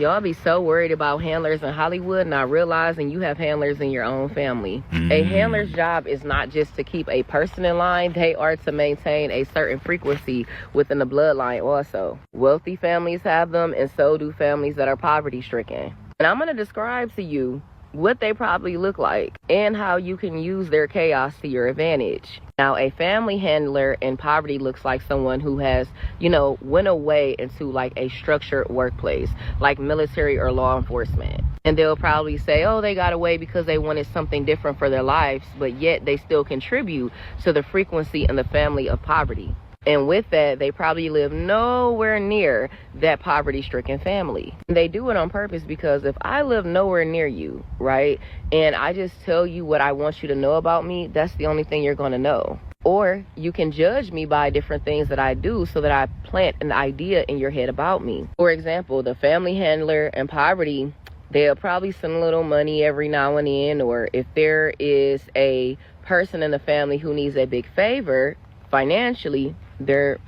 Y'all be so worried about handlers in Hollywood, not realizing you have handlers in your own family. A handler's job is not just to keep a person in line, they are to maintain a certain frequency within the bloodline also. Wealthy families have them, and so do families that are poverty-stricken. And I'm going to describe to you what they probably look like and how you can use their chaos to your advantage. Now, a family handler in poverty looks like someone who has, went away into like a structured workplace, like military or law enforcement. And they'll probably say, oh, they got away because they wanted something different for their lives, but yet they still contribute to the frequency in the family of poverty. And with that, they probably live nowhere near that poverty-stricken family. And they do it on purpose because if I live nowhere near you, right, and I just tell you what I want you to know about me, that's the only thing you're going to know. Or you can judge me by different things that I do so that I plant an idea in your head about me. For example, the family handler in poverty, they'll probably send a little money every now and then, or if there is a person in the family who needs a big favor financially, they're,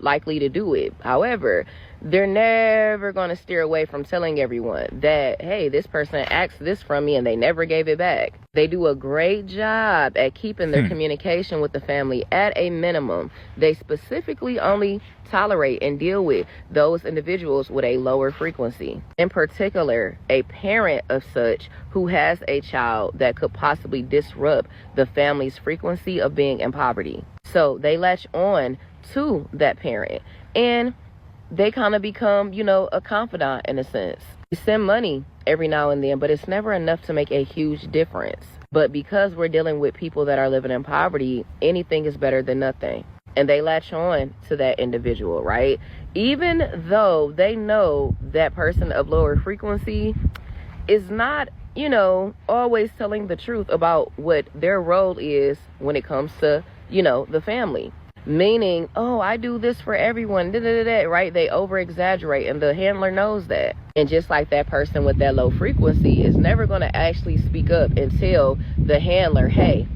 likely to do it. However, they're never going to steer away from telling everyone that, hey, this person asked this from me and they never gave it back. They do a great job at keeping their communication with the family at a minimum. They specifically only tolerate and deal with those individuals with a lower frequency. In particular, a parent of such who has a child that could possibly disrupt the family's frequency of being in poverty. So they latch on to that parent and they kind of become, a confidant in a sense. You send money every now and then, but it's never enough to make a huge difference. But because we're dealing with people that are living in poverty, anything is better than nothing. And they latch on to that individual, right? Even though they know that person of lower frequency is not, always telling the truth about what their role is when it comes to, the family. Meaning, oh, I do this for everyone, right? They over-exaggerate, and the handler knows that. And just like that person with that low frequency is never going to actually speak up and tell the handler, hey,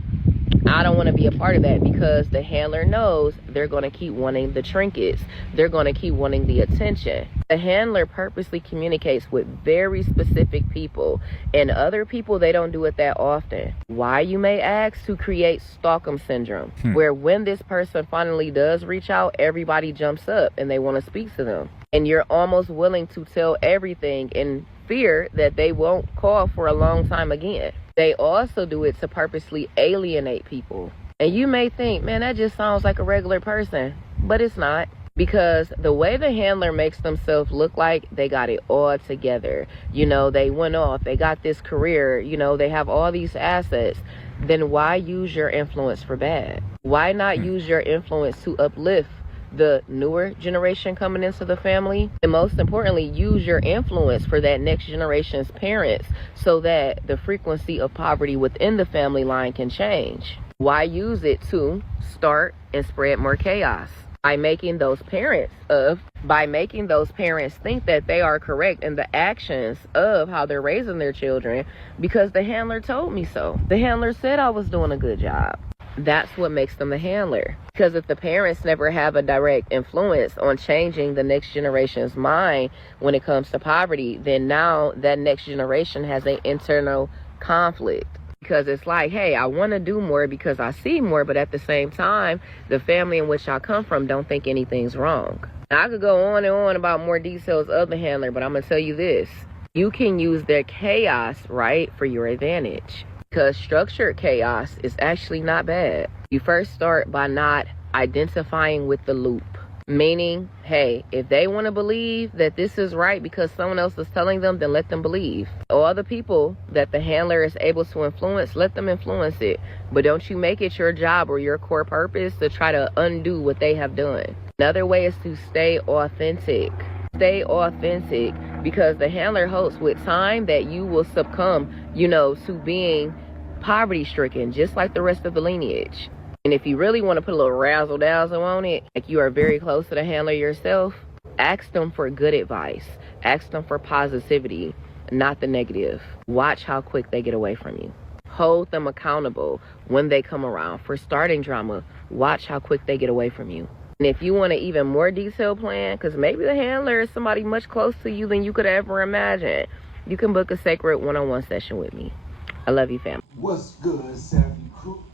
I don't want to be a part of that, because the handler knows they're going to keep wanting the trinkets. They're going to keep wanting the attention. The handler purposely communicates with very specific people, and other people, they don't do it that often. Why, you may ask? To create Stockholm syndrome, where when this person finally does reach out, everybody jumps up and they want to speak to them. And you're almost willing to tell everything in fear that they won't call for a long time again. They also do it to purposely alienate people. And you may think, man, that just sounds like a regular person. But it's not. Because the way the handler makes themselves look like they got it all together. They went off, they got this career, they have all these assets. Then why use your influence for bad? Why not use your influence to uplift the newer generation coming into the family? And most importantly, use your influence for that next generation's parents so that the frequency of poverty within the family line can change. Why use it to start and spread more chaos? By making those parents think that they are correct in the actions of how they're raising their children because the handler told me so. The handler said I was doing a good job. That's what makes them the handler. Because if the parents never have a direct influence on changing the next generation's mind when it comes to poverty, then now that next generation has an internal conflict. Because it's like, hey, I want to do more because I see more, but at the same time, the family in which I come from don't think anything's wrong. Now, I could go on and on about more details of the handler, but I'm going to tell you this. You can use their chaos, right, for your advantage. Because structured chaos is actually not bad. You first start by not identifying with the loop. Meaning, hey, if they want to believe that this is right because someone else is telling them, then let them believe. All the people that the handler is able to influence, let them influence it. But don't you make it your job or your core purpose to try to undo what they have done. Another way is to stay authentic. Stay authentic, because the handler hopes with time that you will succumb, to being poverty-stricken, just like the rest of the lineage. And if you really want to put a little razzle-dazzle on it, like you are very close to the handler yourself, ask them for good advice. Ask them for positivity, not the negative. Watch how quick they get away from you. Hold them accountable when they come around. For starting drama, watch how quick they get away from you. And if you want an even more detailed plan, because maybe the handler is somebody much closer to you than you could ever imagine, you can book a sacred one-on-one session with me. I love you, fam. What's good, Savvy Crew?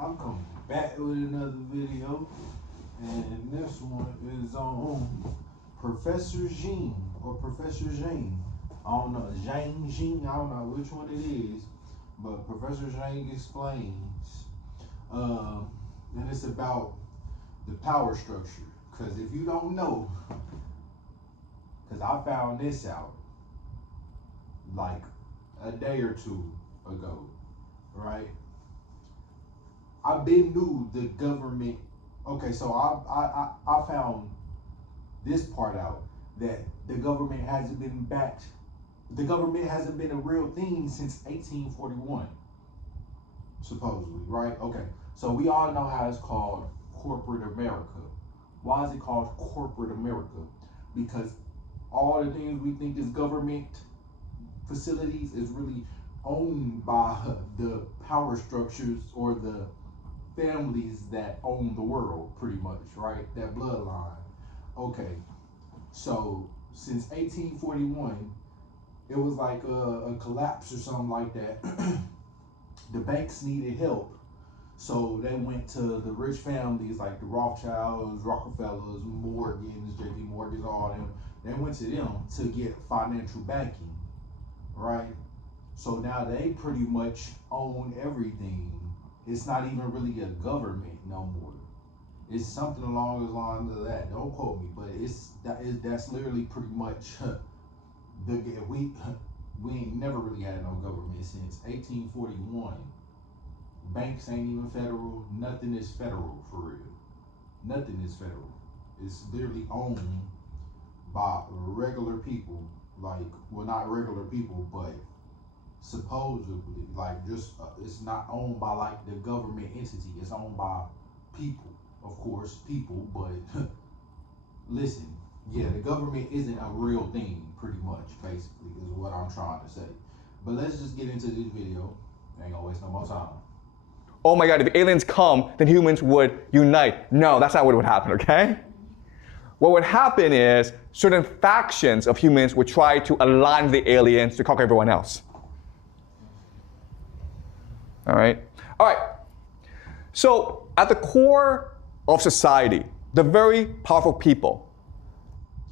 I'm coming back with another video, and this one is on Professor Jean or Professor Jane. I don't know, Jean, I don't know which one it is, but Professor Jane explains, and it's about the power structure. Because if you don't know, because I found this out like a day or two ago, right? I've been knew the government. Okay, so I found this part out, that the government hasn't been backed. The government hasn't been a real thing since 1841, supposedly, right? Okay, so we all know how it's called corporate America. Why is it called corporate America? Because all the things we think is government facilities is really owned by the power structures or the families that own the world, pretty much, right? That bloodline. Okay, so since 1841, it was like a collapse or something like that. The banks needed help, so they went to the rich families like the Rothschilds, Rockefellers, Morgans, J.P. Morgans, all them. They went to them to get financial backing, right? So now they pretty much own everything. It's not even really a government no more. It's something along the lines of that. Don't quote me, but that's literally pretty much we ain't never really had no government since 1841. Banks ain't even federal. Nothing is federal for real. Nothing is federal. It's literally owned by regular people. Like, well, not regular people, but supposedly, like, just it's not owned by like the government entity. It's owned by people, of course, people. But listen, yeah, the government isn't a real thing, pretty much, basically, is what I'm trying to say. But let's just get into this video. Ain't gonna waste no more time. Oh my God, if aliens come, then humans would unite. No, that's not what would happen, okay? What would happen is certain factions of humans would try to align with the aliens to conquer everyone else. All right? All right. So at the core of society, the very powerful people.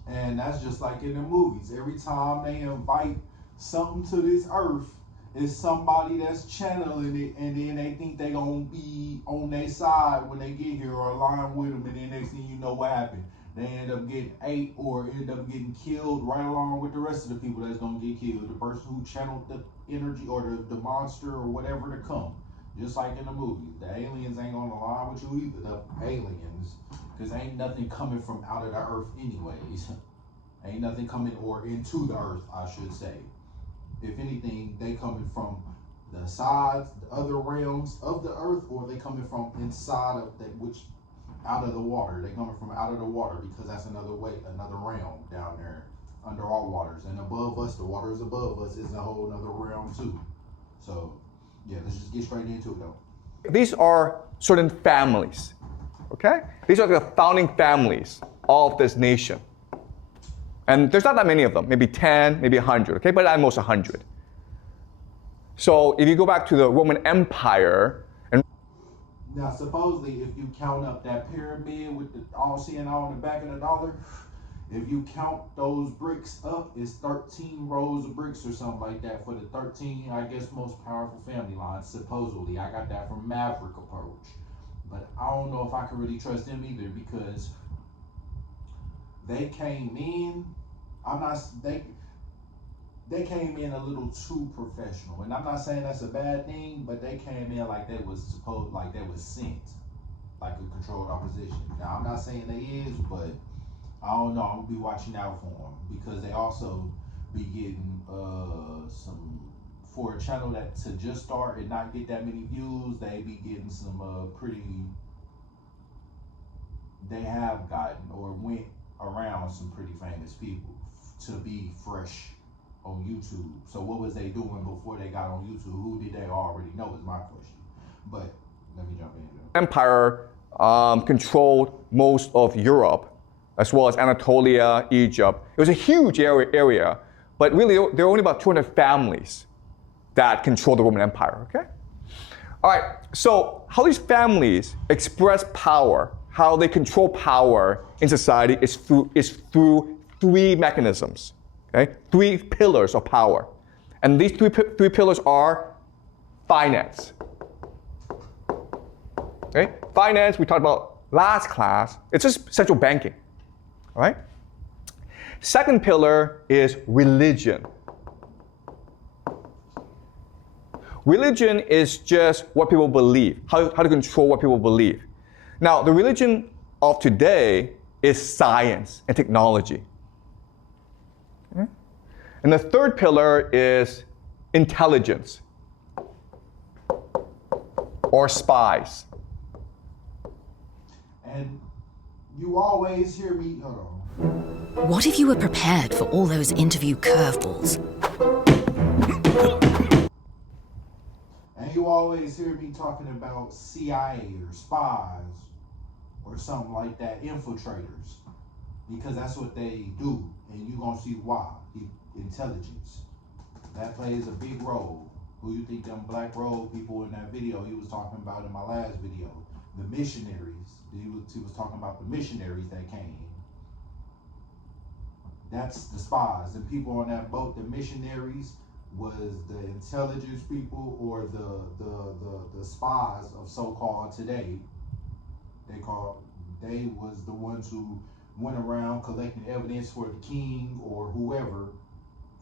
And that's just like in the movies. Every time they invite something to this earth, it's somebody that's channeling it, and then they think they gonna be on their side when they get here or align with them, and then next thing you know what happened. They end up getting ate or end up getting killed right along with the rest of the people that's gonna get killed. The person who channeled the energy or the monster or whatever to come. Just like in the movies. The aliens ain't gonna align with you either, the aliens. Because ain't nothing coming from out of the earth anyways. Ain't nothing coming or into the earth, I should say. If anything, they coming from the sides, the other realms of the earth, or they coming from inside of that, which out of the water. They coming from out of the water, because that's another way, another realm down there under our waters. And above us, the waters above us is a whole other realm too. So yeah, let's just get straight into it though. These are certain families, okay? These are the founding families of this nation. And there's not that many of them, maybe 10, maybe 100, okay? But at most 100. So if you go back to the Roman Empire, and now supposedly if you count up that pyramid with the all seeing all in the back of the dollar, if you count those bricks up, it's 13 rows of bricks or something like that for the 13, I guess, most powerful family lines, supposedly. I got that from Maverick Approach. But I don't know if I can really trust them either, because they came in, they came in a little too professional. And I'm not saying that's a bad thing, but they came in like they was sent, like a controlled opposition. Now, I'm not saying they is, but I don't know, I'm gonna be watching out for them, because they also be getting some, for a channel that to just start and not get that many views, they be getting some they have gotten or went around some pretty famous people to be fresh on YouTube. So what was they doing before they got on YouTube? Who did they already know is my question. But let me jump in. Empire controlled most of Europe, as well as Anatolia, Egypt. It was a huge area, but really there were only about 200 families that controlled the Roman Empire, okay? All right, so how these families express power, how they control power in society is through three mechanisms, okay? Three pillars of power. And these three pillars are finance. Okay? Finance, we talked about last class. It's just central banking. All right? Second pillar is religion. Religion is just what people believe, how to control what people believe. Now, the religion of today is science and technology. Okay? And the third pillar is intelligence or spies. And you always hear me, hold on. What if you were prepared for all those interview curveballs? And you always hear me talking about CIA or spies or something like that, infiltrators, because that's what they do, and you're gonna see why. Intelligence, that plays a big role. Who you think them black robe people in that video he was talking about in my last video? The missionaries. He was talking about the missionaries that came. That's the spies. And people on that boat, the missionaries, was the intelligence people or the spies of so-called today. They was the ones who went around collecting evidence for the king or whoever,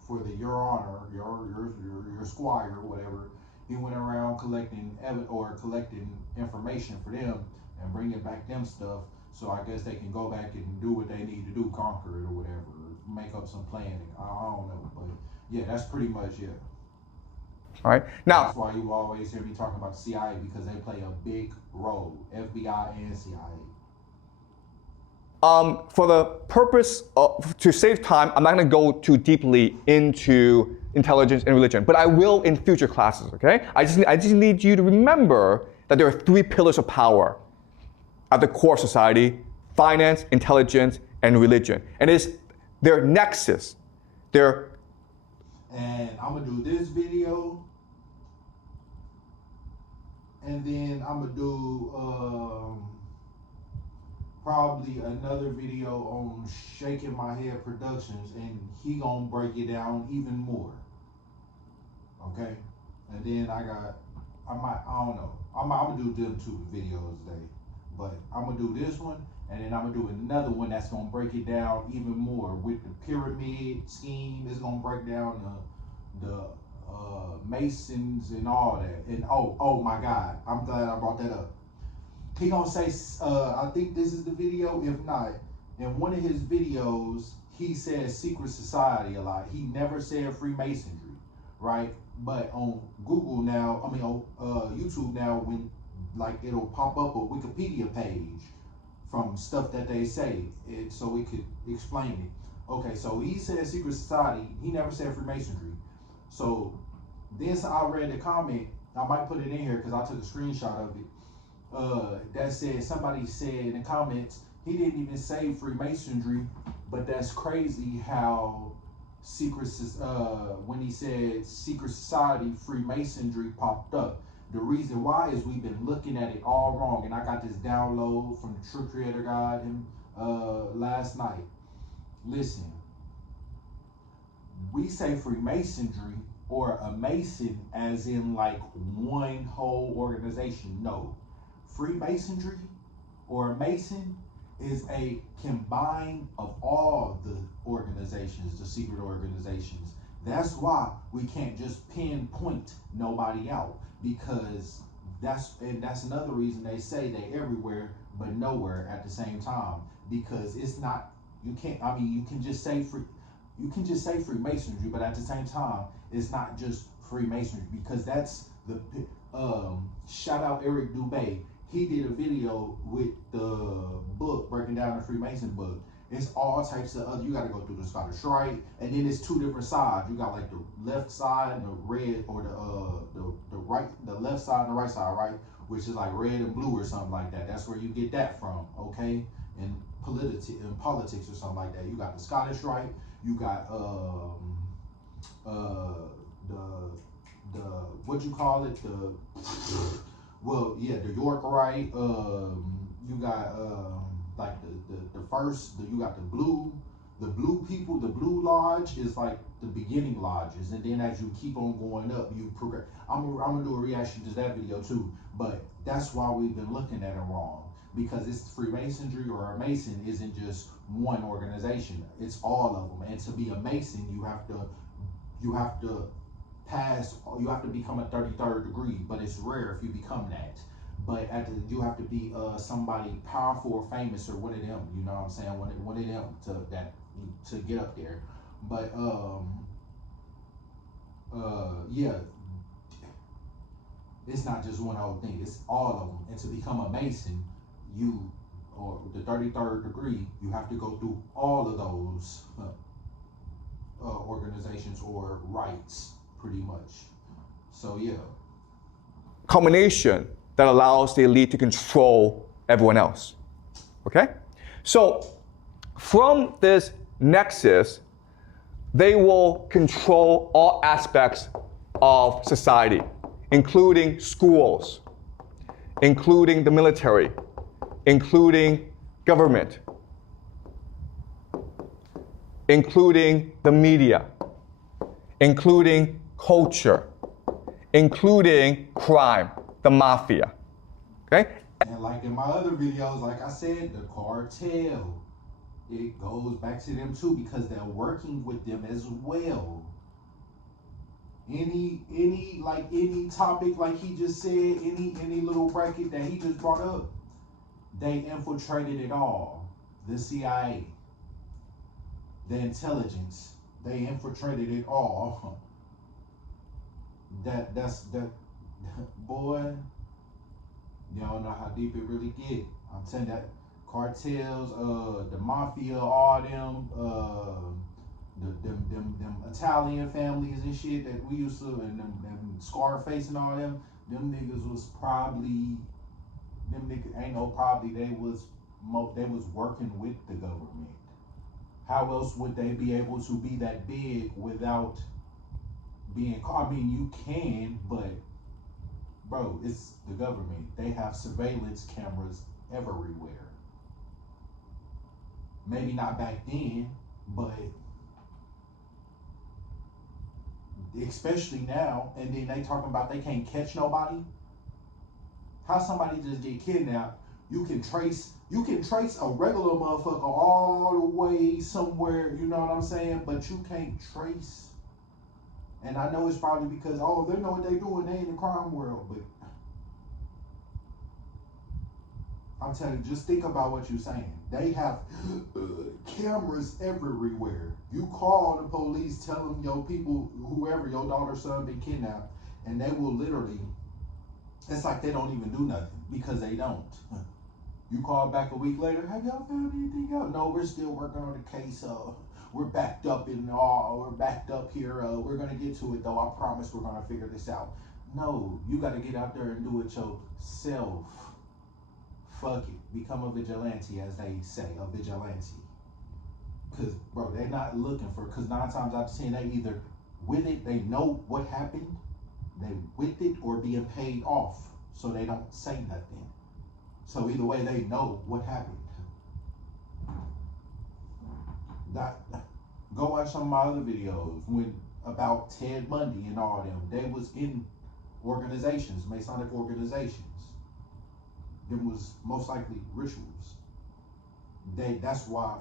for the your honor, your squire, whatever. He went around collecting information for them and bringing back them stuff. So I guess they can go back and do what they need to do, conquer it or whatever, make up some plan. I don't know, but yeah, that's pretty much it. All right. Now, that's why you always hear me talking about the CIA, because they play a big role, FBI and CIA. For the purpose of, to save time, I'm not going to go too deeply into intelligence and religion, but I will in future classes, okay? I just need you to remember that there are three pillars of power at the core of society: finance, intelligence, and religion. And it's their nexus. And I'm going to do this video, and then I'm going to do probably another video on Shaking My Head Productions, and he gonna break it down even more. Okay? And then I don't know. I'm gonna do them two videos today. But I'm gonna do this one, and then I'm gonna do another one that's gonna break it down even more with the pyramid scheme. It's gonna break down the Masons and all that. And oh my God, I'm glad I brought that up. He gonna say, I think this is the video. If not, in one of his videos, he said secret society a lot. He never said Freemasonry, right? But on Google now, on YouTube now, when like it'll pop up a Wikipedia page from stuff that they say, so we could explain it. Okay, so he said secret society. He never said Freemasonry. So then I read the comment. I might put it in here because I took a screenshot of it. That said, somebody said in the comments, he didn't even say Freemasonry, but that's crazy how when he said secret society, Freemasonry popped up. The reason why is we've been looking at it all wrong, and I got this download from the True Creator God last night. Listen, we say Freemasonry or a Mason as in like one whole organization. No. Freemasonry or a Mason is a combine of all the organizations, the secret organizations. That's why we can't just pinpoint nobody out, because that's another reason they say they're everywhere but nowhere at the same time, because it's not, you can just say Freemasonry, but at the same time it's not just Freemasonry, because that's the shout out Eric Dubé. He did a video with the book, breaking down the Freemason book. It's all types of other, you got to go through the Scottish Rite, and then it's two different sides. You got like the left side and the red, or the right, the left side and the right side, right? which is like red and blue or something like that. That's where you get that from, okay? In politics or something like that. You got the Scottish Rite, you got the what you call it, the York Rite. You got like the first, you got the blue people. The blue lodge is like the beginning lodges, and then as you keep on going up, you progress. I'm gonna do a reaction to that video too, but that's why we've been looking at it wrong, because it's Freemasonry, or a Mason isn't just one organization, it's all of them. And to be a Mason, you have to become a 33rd degree, but it's rare if you become that. But you have to be somebody powerful or famous, or one of them, you know what I'm saying, one of them to get up there. But yeah, it's not just one whole thing, it's all of them. And to become a Mason, or the 33rd degree, you have to go through all of those organizations or rights, pretty much. So yeah. Combination that allows the elite to control everyone else. Okay? So from this nexus, they will control all aspects of society, including schools, including the military, including government, including the media, including culture, including crime, the mafia. Okay? And like in my other videos, like I said, the cartel, it goes back to them too, because they're working with them as well. Any topic, like he just said, any little bracket that he just brought up, they infiltrated it all. The CIA, the intelligence, they infiltrated it all. That's boy, you don't know how deep it really get. I'm telling you, that cartels, the mafia, all them, them Italian families and shit that we used to, and them Scarface and all them niggas was probably, they was working with the government. How else would they be able to be that big without being caught? I mean, you can, but bro, it's the government. They have surveillance cameras everywhere. Maybe not back then, but especially now. And then they talking about they can't catch nobody. How somebody just get kidnapped? You can trace a regular motherfucker all the way somewhere, you know what I'm saying? But you can't trace. And I know it's probably because, they know what they doing, they in the crime world, but I'm telling you, just think about what you're saying. They have cameras everywhere. You call the police, tell them your people, whoever, your daughter, son been kidnapped, and they will literally, it's like they don't even do nothing, because they don't. You call back a week later, have y'all found anything else? No, we're still working on the case. We're backed up here. We're gonna get to it though. I promise we're gonna figure this out. No, you gotta get out there and do it yourself. Fuck it. Become a vigilante, as they say, a vigilante. Cause bro, they're not looking for, cause 9 times out of 10, they either with it, they know what happened, they with it, or being paid off, so they don't say nothing. So either way, they know what happened. Go watch some of my other videos about Ted Bundy and all them. They was in organizations, Masonic organizations. Them was most likely rituals. That's why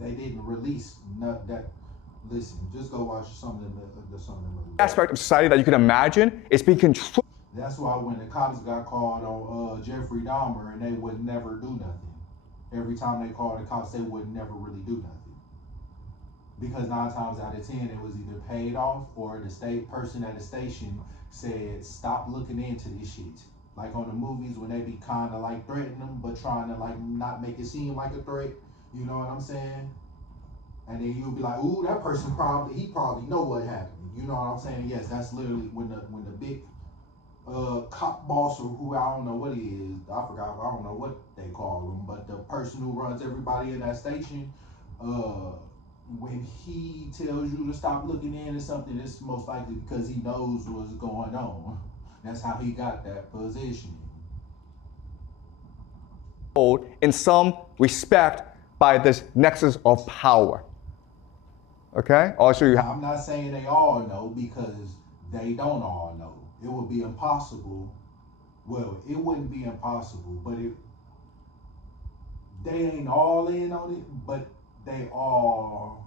they didn't release that. Listen, just go watch some of them. Aspect of society that you can imagine is being controlled. That's why when the cops got called on Jeffrey Dahmer, and they would never do nothing. Every time they called the cops, they would never really do nothing. Because 9 times out of 10, it was either paid off, or the state person at the station said, stop looking into this shit. Like on the movies, when they be kind of like threatening them, but trying to like not make it seem like a threat. You know what I'm saying? And then you'll be like, ooh, that person he probably know what happened. You know what I'm saying? Yes, that's literally when the big cop boss or who, I don't know what he is. I forgot. I don't know what they call him, but the person who runs everybody in that station, when he tells you to stop looking into something, it's most likely because he knows what's going on. That's how he got that position. In some respect by this nexus of power. Okay? Also, you have. I'm not saying they all know, because they don't all know. It would be impossible. Well, it wouldn't be impossible, but they ain't all in on it, but they all.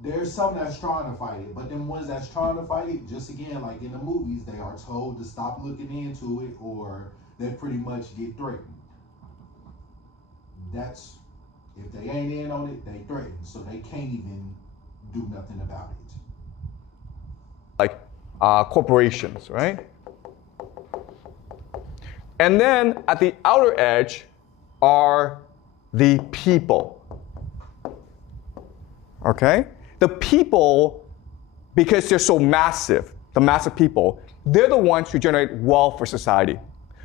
There's some that's trying to fight it, but them ones that's trying to fight it, just again, like in the movies, they are told to stop looking into it, or they pretty much get threatened. That's, if they ain't in on it, they threatened, so they can't even do nothing about it. Like corporations, right? And then at the outer edge are the people. Okay? The people, because they're so massive, the massive people, they're the ones who generate wealth for society.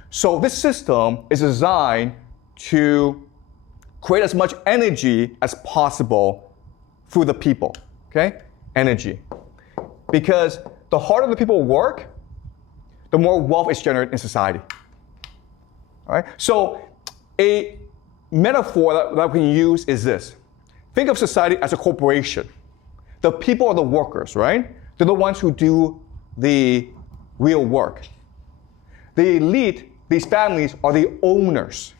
So this system is designed to create as much energy as possible through the people, okay? Energy. Because the harder the people work, the more wealth is generated in society. All right? So a metaphor that we can use is this. Think of society as a corporation. The people are the workers, right? They're the ones who do the real work. The elite, these families, are the owners.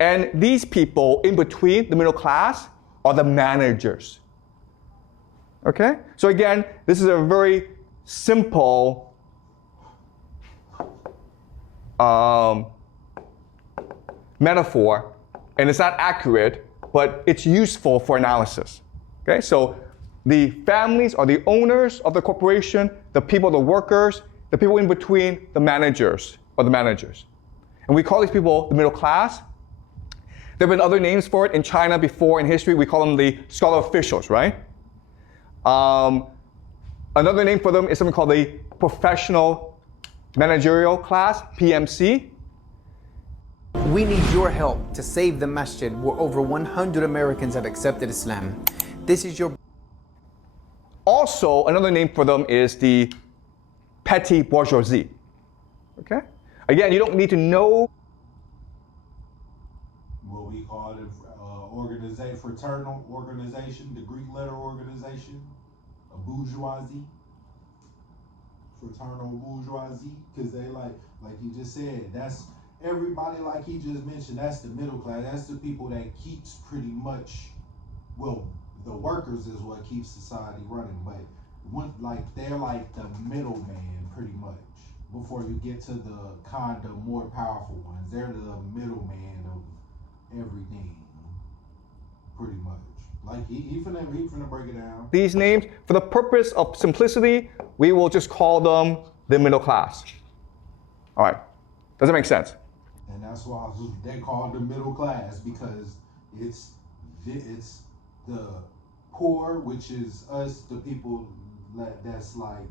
And these people in between, the middle class, are the managers. Okay? So again, this is a very simple metaphor, and it's not accurate, but it's useful for analysis. Okay? So the families are the owners of the corporation, the people are the workers, the people in between, the managers, are the managers. And we call these people the middle class. There have been other names for it in China before in history. We call them the scholar officials, right? Another name for them is something called the professional managerial class, PMC. We need your help to save the masjid where over 100 Americans have accepted Islam. This is your... Also, another name for them is the petty bourgeoisie. Okay? Again, you don't need to know. What we call it, fraternal organization, the Greek letter organization, a bourgeoisie, fraternal bourgeoisie, because they like he just said, that's everybody, like he just mentioned, that's the middle class, that's the people that keeps pretty much, well, the workers is what keeps society running, but they're like the middleman pretty much. Before you get to the kind of more powerful ones, they're the middleman of everything, pretty much. Like he finna break it down. These names, for the purpose of simplicity, we will just call them the middle class. All right, does that make sense? And that's why they call it the middle class, because it's the poor, which is us, the people that's like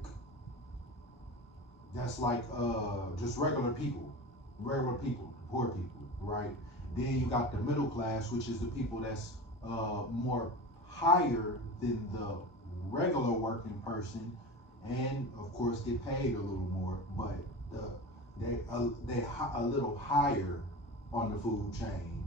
just regular people, poor people, right? Then you got the middle class, which is the people that's more higher than the regular working person, and of course get paid a little more, but they a little higher on the food chain.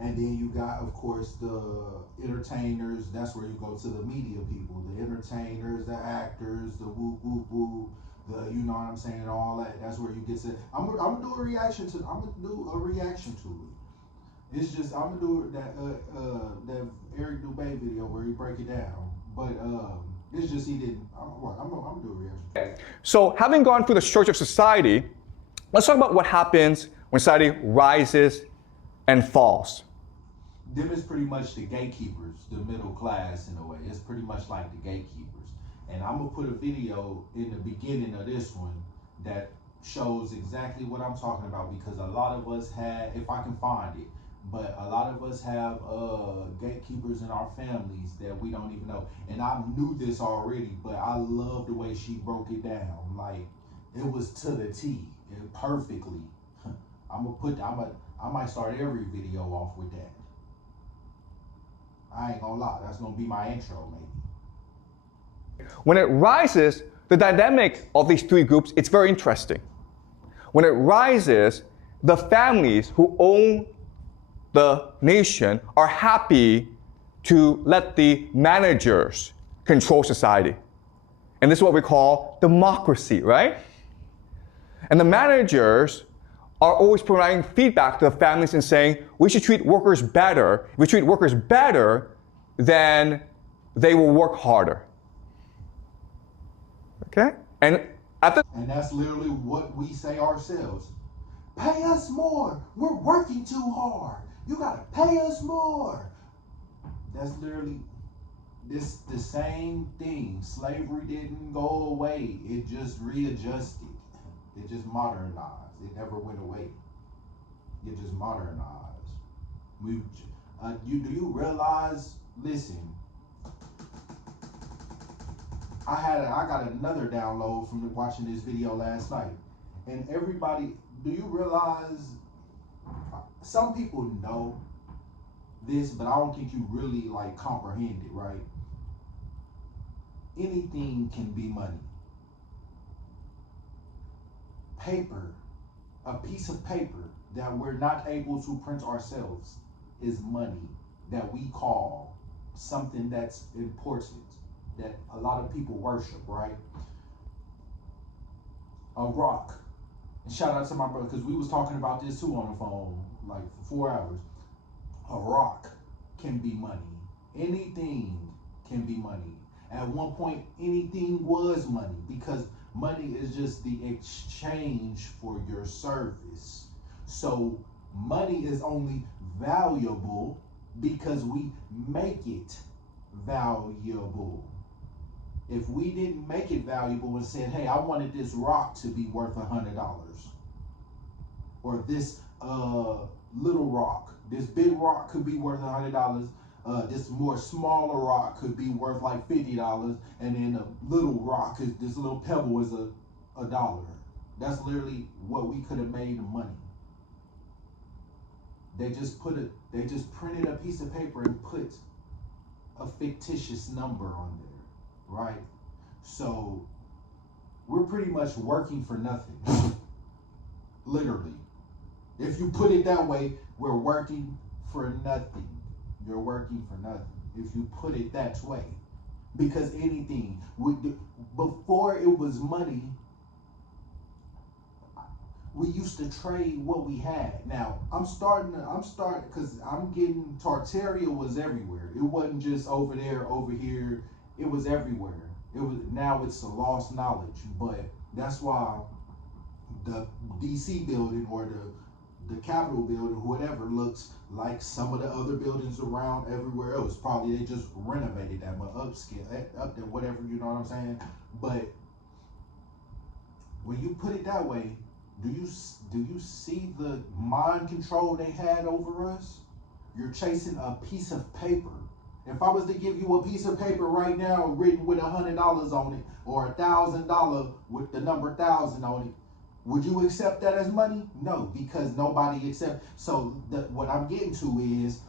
And then you got, of course, the entertainers. That's where you go to the media people, the entertainers, the actors, the woo woo woo, the, you know what I'm saying, all that. That's where you get to. I'm gonna do a reaction to it. It's just I'm gonna do that Eric Dubé video where he break it down. But it's just he didn't. I'm gonna do a reaction. So having gone through the structure of society, let's talk about what happens when society rises and falls. Them is pretty much the gatekeepers, the middle class in a way. It's pretty much like the gatekeepers. And I'm gonna put a video in the beginning of this one that shows exactly what I'm talking about, because a lot of us had, if I can find it, But a lot of us have gatekeepers in our families that we don't even know. And I knew this already, but I love the way she broke it down. Like, it was to the T, perfectly. I might start every video off with that. I ain't gonna lie, that's gonna be my intro, maybe. When it rises, the dynamic of these three groups, it's very interesting. When it rises, the families who own the nation are happy to let the managers control society. And this is what we call democracy, right? And the managers are always providing feedback to the families and saying, we should treat workers better. If we treat workers better, then they will work harder. Okay? And that's literally what we say ourselves. Pay us more. We're working too hard. You gotta pay us more. That's literally the same thing. Slavery didn't go away. It just readjusted. It just modernized. It never went away. It just modernized. Do you realize? Listen, I got another download from watching this video last night, and everybody. Do you realize? Some people know this, but I don't think you really like comprehend it, right? Anything can be money. Paper, a piece of paper that we're not able to print ourselves is money that we call something that's important, that a lot of people worship, right? A rock. And shout out to my brother, because we was talking about this too on the phone, like for 4 hours. A rock can be money. Anything can be money. At one point, anything was money, because money is just the exchange for your service. So money is only valuable because we make it valuable. If we didn't make it valuable and said, hey, I wanted this rock to be worth $100, or this little rock, this big rock could be worth $100, this more smaller rock could be worth like $50, and then a little rock, this little pebble is a dollar. That's literally what we could have made of money. They just printed a piece of paper and put a fictitious number on there, right? So we're pretty much working for nothing. Literally. If you put it that way, we're working for nothing. You're working for nothing if you put it that way. Because anything, before it was money, we used to trade what we had. Now, I'm starting, because I'm getting, Tartaria was everywhere. It wasn't just over there, over here. It was everywhere. Now it's a lost knowledge. But that's why the DC building or the Capitol building, whatever, looks like some of the other buildings around everywhere else. Probably they just renovated that, but up there, whatever, you know what I'm saying? But when you put it that way, do you see the mind control they had over us? You're chasing a piece of paper. If I was to give you a piece of paper right now written with $100 on it, or $1,000 with the number 1,000 on it, would you accept that as money? No, because nobody accepts. So what I'm getting to is,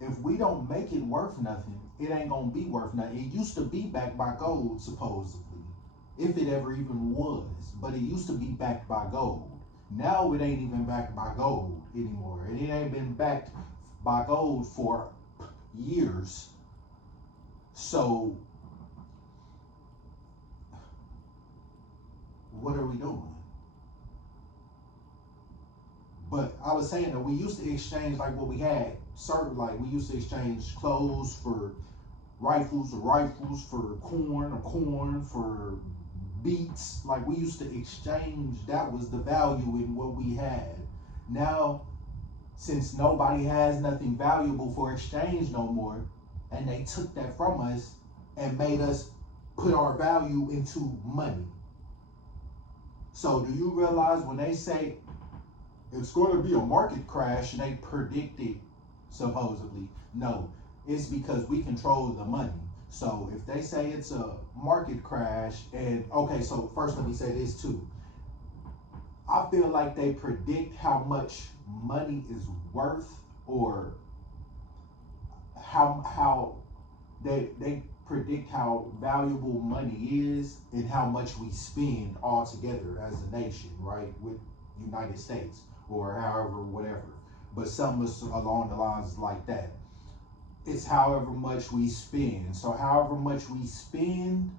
if we don't make it worth nothing, it ain't gonna be worth nothing. It used to be backed by gold, supposedly, if it ever even was. But it used to be backed by gold. Now it ain't even backed by gold anymore. And it ain't been backed by gold for years. So what are we doing? But I was saying that we used to exchange like what we had. Certain, like we used to exchange clothes for rifles, or rifles for corn, or corn for beets. Like we used to exchange. That was the value in what we had. Now, since nobody has nothing valuable for exchange no more, and they took that from us and made us put our value into money. So do you realize when they say it's going to be a market crash and they predicted supposedly. No, it's because we control the money. So if they say it's a market crash, and okay, so first let me say this too. I feel like they predict how much money is worth, or how they predict how valuable money is and how much we spend all together as a nation, right? With United States or however, whatever. But something is along the lines like that. It's however much we spend. So however much we spend,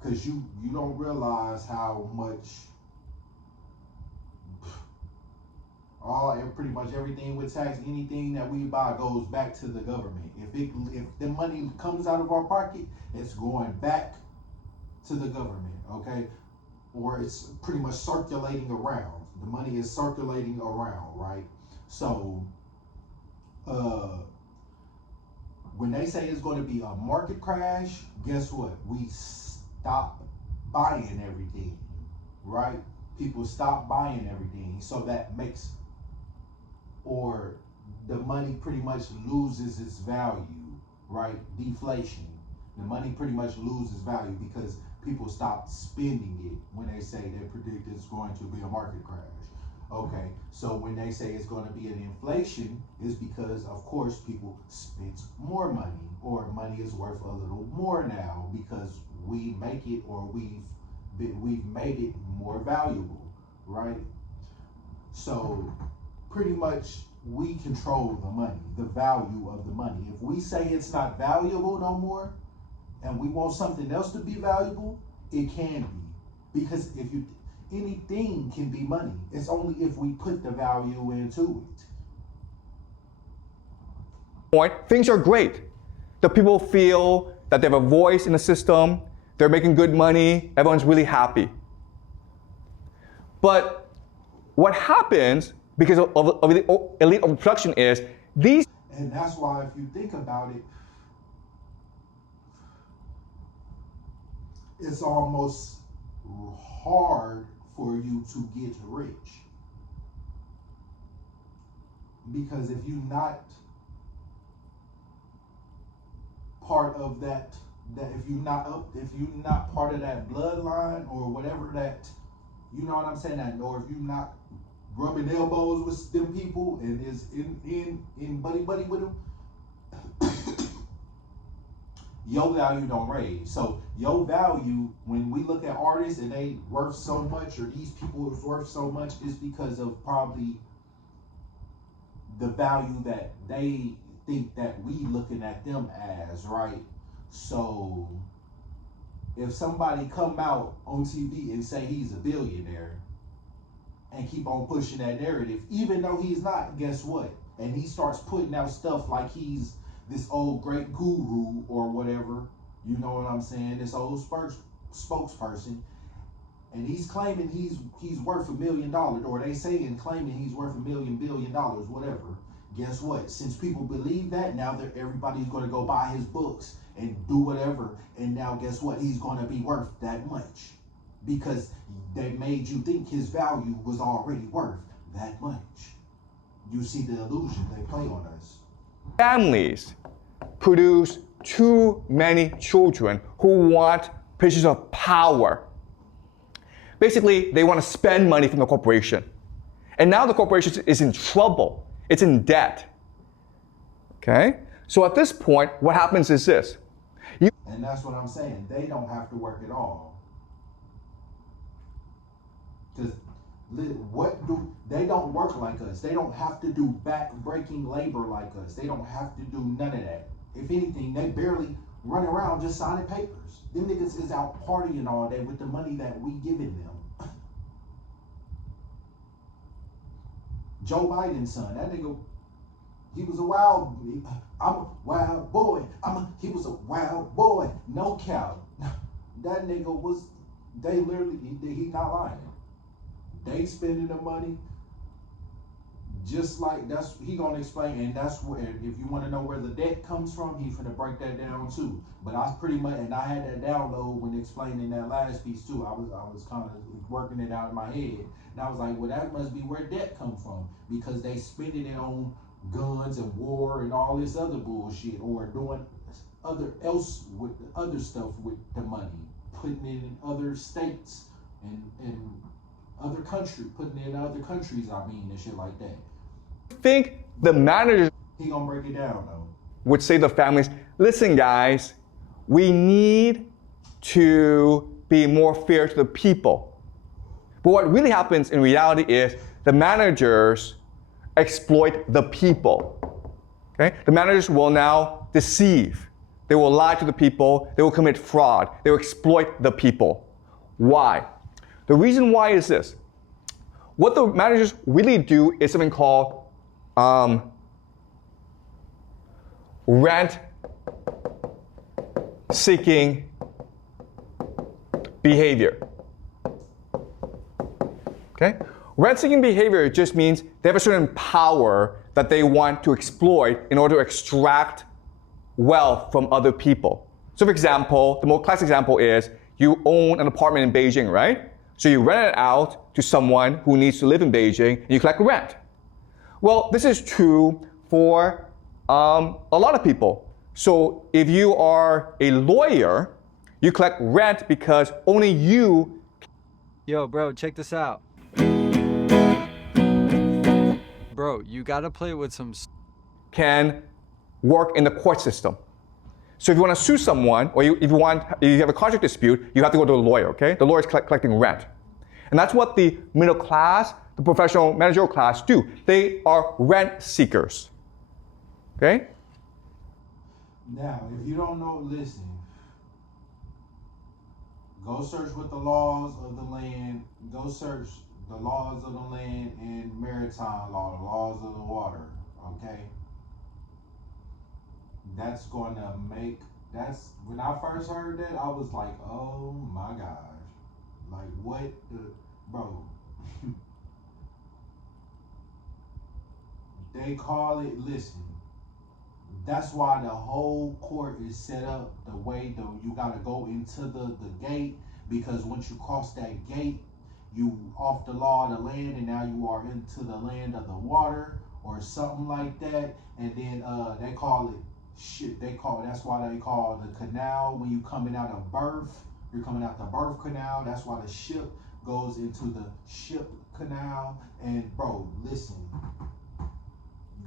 because you don't realize how much pretty much everything with tax, anything that we buy goes back to the government. If the money comes out of our pocket, it's going back to the government, okay? Or it's pretty much circulating around. The money is circulating around, right? So when they say it's going to be a market crash, guess what? We stop buying everything, right? People stop buying everything. So that makes, or the money pretty much loses its value, right? Deflation. The money pretty much loses value because people stop spending it when they say they predict it's going to be a market crash. Okay, so when they say it's going to be an inflation, is because of course people spend more money, or money is worth a little more now because we make it, or we've made it more valuable, right? So pretty much we control the money, the value of the money. If we say it's not valuable no more and we want something else to be valuable, it can be. Because anything can be money. It's only if we put the value into it. Point, things are great. The people feel that they have a voice in the system, they're making good money, everyone's really happy. But what happens because of the elite overproduction is these. And that's why if you think about it, it's almost hard for you to get rich. Because if you're not part of that if you're not part of that bloodline or whatever, that, you know what I'm saying, that, or if you're not rubbing elbows with them people and is in buddy with them, your value don't raise. So your value, when we look at artists and they worth so much, or these people is worth so much, is because of probably the value that they think that we looking at them as, right? So if somebody come out on TV and say he's a billionaire and keep on pushing that narrative, even though he's not, guess what? And he starts putting out stuff like he's this old great guru or whatever, you know what I'm saying, this old spokesperson, and he's claiming he's worth $1 million, or they saying claiming he's worth $1 billion, whatever. Guess what? Since people believe that, now everybody's going to go buy his books and do whatever, and now guess what? He's going to be worth that much because they made you think his value was already worth that much. You see the illusion they play on us. Families produce too many children who want positions of power. Basically, they want to spend money from the corporation. And now the corporation is in trouble. It's in debt. Okay? So at this point, what happens is this. And that's what I'm saying. They don't have to work at all. Because they don't work like us. They don't have to do back-breaking labor like us. They don't have to do none of that. If anything, they barely run around just signing papers. Them niggas is out partying all day with the money that we giving them. Joe Biden's son, that nigga, he was a wild, I'm a wild boy. He was a wild boy. No cap. That nigga was, they literally, he not lying. They spending the money. just like he gonna explain, and that's where, if you want to know where the debt comes from, he's gonna break that down too. But I pretty much, and I had that download when explaining that last piece too. I was kind of working it out in my head, and I was like, well, that must be where debt comes from, because they spending it on guns and war and all this other bullshit, or doing with other stuff with the money, putting it in other states and other country, putting it in other countries, and shit like that. Think the managers He gonna break it down though. would say to the families, listen guys, we need to be more fair to the people. But what really happens in reality is the managers exploit the people. Okay? The managers will now deceive. They will lie to the people. They will commit fraud. They will exploit the people. Why? The reason why is this. What the managers really do is something called rent-seeking behavior. Okay? Rent-seeking behavior just means they have a certain power that they want to exploit in order to extract wealth from other people. So for example, the most classic example is you own an apartment in Beijing, right? So you rent it out to someone who needs to live in Beijing and you collect rent. Well, this is true for a lot of people. So if you are a lawyer, you collect rent because only you. Yo, bro, check this out. Bro, you gotta play with some. Can work in the court system. So if you want to sue someone, or if you have a contract dispute, you have to go to a lawyer, okay? The lawyer is collecting rent. And that's what the middle class, the professional managerial class do. They are rent seekers, okay? Now, if you don't know, listen. Go search what the laws of the land, go search the laws of the land and maritime law, the laws of the water, okay? That's gonna make, when I first heard that, I was like, oh my gosh. Like, what the, bro. They call it, listen, that's why the whole court is set up the way you gotta go into the gate, because once you cross that gate, you off the law of the land, and now you are into the land of the water, or something like that, and then they call it, that's why they call the canal, when you coming out of birth, you're coming out the birth canal, that's why the ship goes into the ship canal. And bro, listen,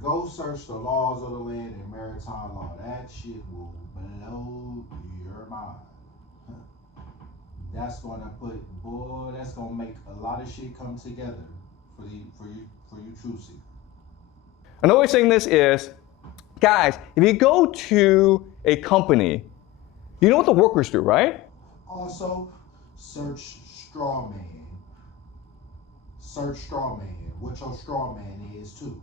go search the laws of the land and maritime law. That shit will blow your mind. That's gonna that's gonna make a lot of shit come together for you true seekers. Another way of saying this is, guys, if you go to a company, you know what the workers do, right? Also, search straw man. Search straw man. What your straw man is too.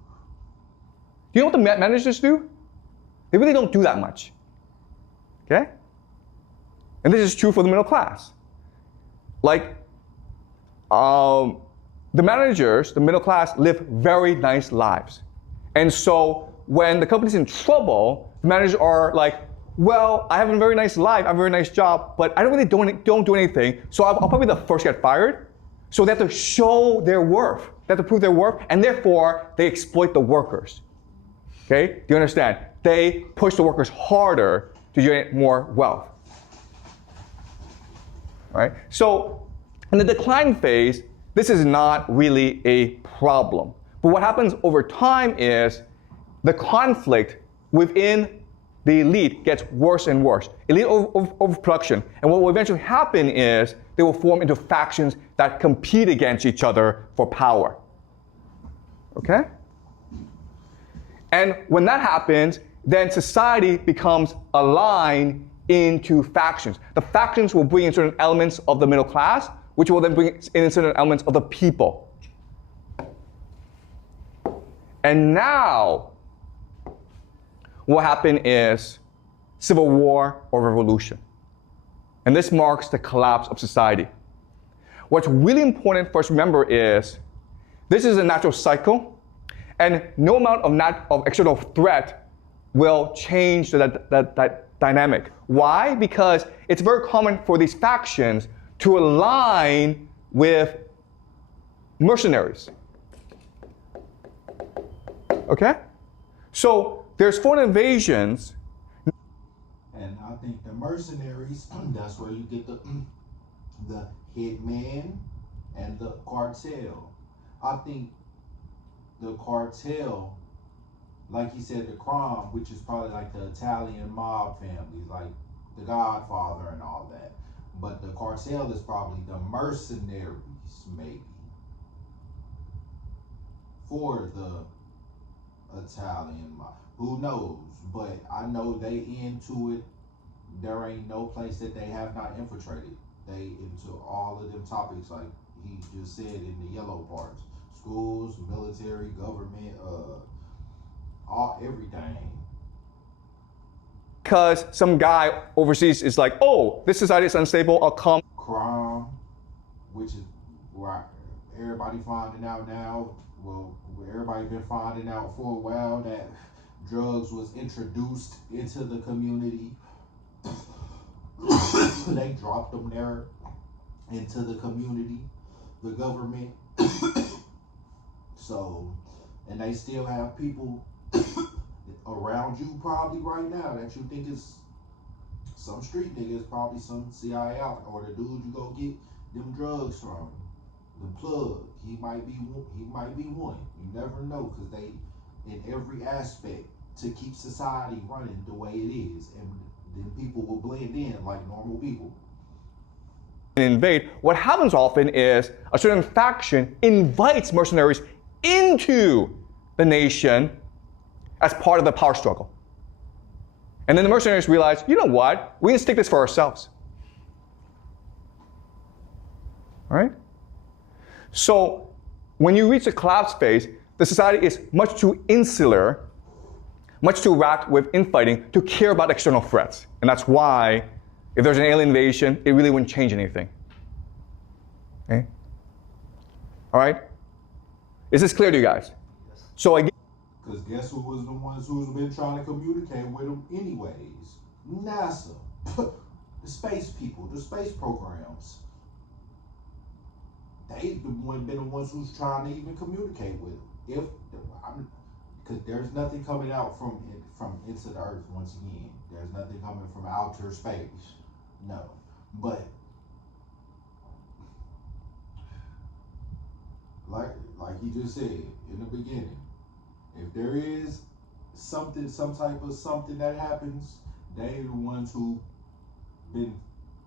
You know what the managers do? They really don't do that much. Okay? And this is true for the middle class. Like, the managers, the middle class, live very nice lives. And so when the company's in trouble, the managers are like, well, I have a very nice life, I have a very nice job, but I don't really don't do anything, so I'll probably be the first to get fired. So they have to show their worth. They have to prove their worth, and therefore they exploit the workers. Okay? Do you understand? They push the workers harder to generate more wealth. All right? So in the decline phase, this is not really a problem. But what happens over time is the conflict within the elite gets worse and worse. Elite overproduction. And what will eventually happen is they will form into factions that compete against each other for power. Okay? And when that happens, then society becomes aligned into factions. The factions will bring in certain elements of the middle class, which will then bring in certain elements of the people. And now, what happened is civil war or revolution. And this marks the collapse of society. What's really important for us to remember is this is a natural cycle, And no amount of external threat will change that dynamic. Why? Because it's very common for these factions to align with mercenaries. Okay? So there's foreign invasions. And I think the mercenaries, that's where you get the hitman and the cartel. I think the cartel, like he said, the crime, which is probably like the Italian mob families, like the Godfather and all that. But the cartel is probably the mercenaries, maybe, for the Italian mob. Who knows? But I know they into it. There ain't no place that they have not infiltrated. They into all of them topics, like he just said in the yellow parts: schools, military, government, everything. Because some guy overseas is like, oh, this society is unstable, I'll come. Crime, which is where everybody finding out now. Well, everybody been finding out for a while that drugs was introduced into the community. They dropped them there into the community, the government. So, and they still have people around you probably right now that you think is some street niggas, probably some CIA out, or the dude you go get them drugs from, the plug. He might be one. You never know, because they in every aspect to keep society running the way it is, and then people will blend in like normal people. Invade. What happens often is a certain faction invites mercenaries into the nation as part of the power struggle. And then the mercenaries realize, you know what? We can stick this for ourselves. All right? So when you reach the collapse phase, the society is much too insular, much too racked with infighting to care about external threats. And that's why, if there's an alien invasion, it really wouldn't change anything. Okay? All right? Is this clear to you guys? Yes. So again, because guess who was the ones who's been trying to communicate with them anyways? NASA. The space people, the space programs. They've been the ones who's trying to even communicate with them. Because there's nothing coming out from into the Earth once again. There's nothing coming from outer space. No. But like he just said in the beginning, if there is some type of something that happens, they're the ones who been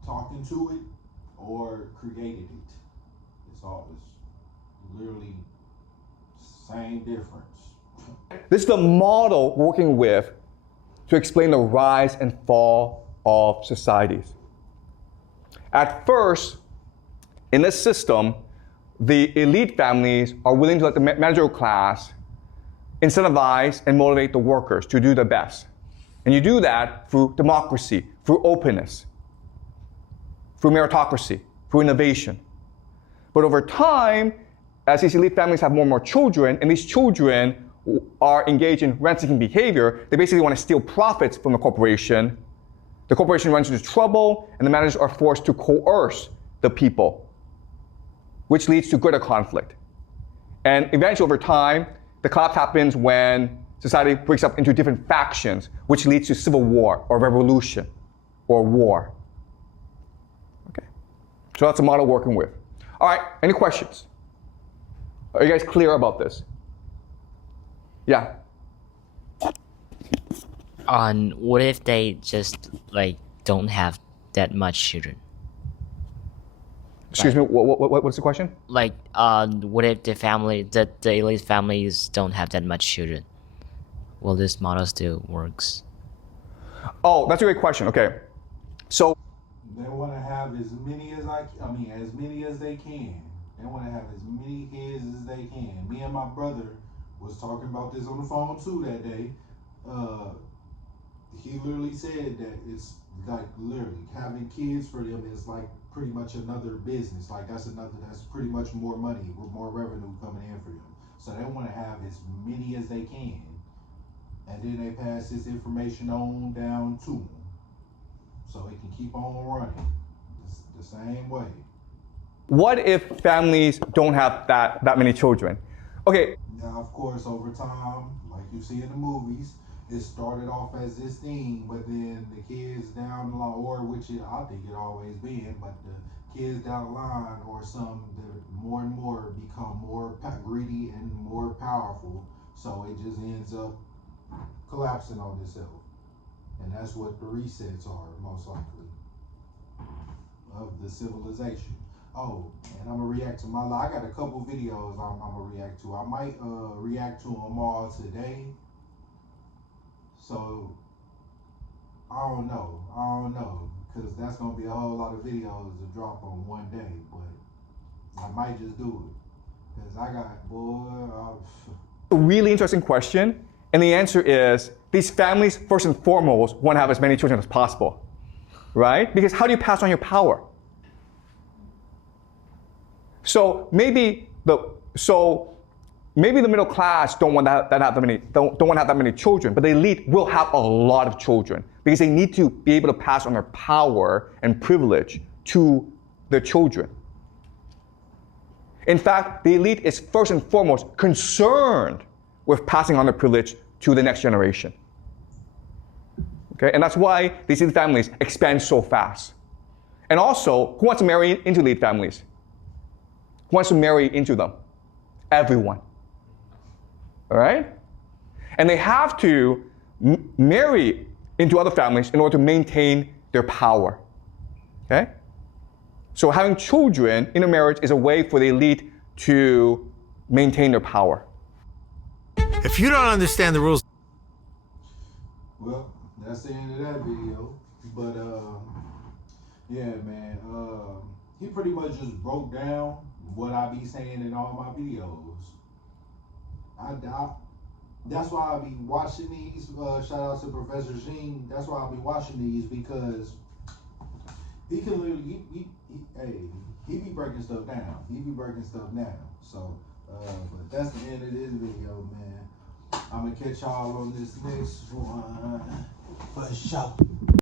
talking to it or created it. It's literally same difference. this is the model we're working with to explain the rise and fall of societies. At first, in this system, the elite families are willing to let the managerial class incentivize and motivate the workers to do their best. And you do that through democracy, through openness, through meritocracy, through innovation. But over time, as these elite families have more and more children, and these children are engaged in rent-seeking behavior, they basically want to steal profits from the corporation. The corporation runs into trouble, and the managers are forced to coerce the people, which leads to greater conflict. And eventually, over time, the collapse happens when society breaks up into different factions, which leads to civil war or revolution or war. Okay, so that's a model we're working with. All right, any questions? Are you guys clear about this? Yeah. What if they just don't have that much children? Excuse me, what's the question? What if the elite families don't have that much children? Will this model still works? Oh, that's a great question. Okay, so they want to have as many as they can. They want to have as many kids as they can. Me and my brother was talking about this on the phone too that day. He literally said that it's like literally having kids for them is like pretty much another business. Like that's pretty much more money, more revenue coming in for them. So they want to have as many as they can. And then they pass this information on down to them. So it can keep on running the same way. What if families don't have that many children? Okay. Now, of course, over time, like you see in the movies, it started off as this thing, but then the kids down the line, or which I think it always been, but the kids down the line, or some that more and more become more greedy and more powerful. So it just ends up collapsing on itself. And that's what the resets are, most likely, of the civilization. Oh, and I'm gonna react to I got a couple videos I'm gonna react to. I might react to them all today. So I don't know, because that's gonna be a whole lot of videos to drop on one day. But I might just do it, because I got A really interesting question, and the answer is these families first and foremost want to have as many children as possible, right? Because how do you pass on your power? So maybe the middle class don't want to have that many children, but the elite will have a lot of children because they need to be able to pass on their power and privilege to their children. In fact, the elite is first and foremost concerned with passing on their privilege to the next generation. Okay, and that's why these elite families expand so fast. And also, who wants to marry into elite families? Who wants to marry into them? Everyone. All right? And they have to marry into other families in order to maintain their power. Okay? So having children in a marriage is a way for the elite to maintain their power. If you don't understand the rules, well, that's the end of that video. But yeah, man, he pretty much just broke down what I be saying in all my videos. That's why I be watching these. Shout out to Professor Jean. That's why I be watching these, because he can literally he be breaking stuff down. So, but that's the end of this video, man. I'm gonna catch y'all on this next one for sure.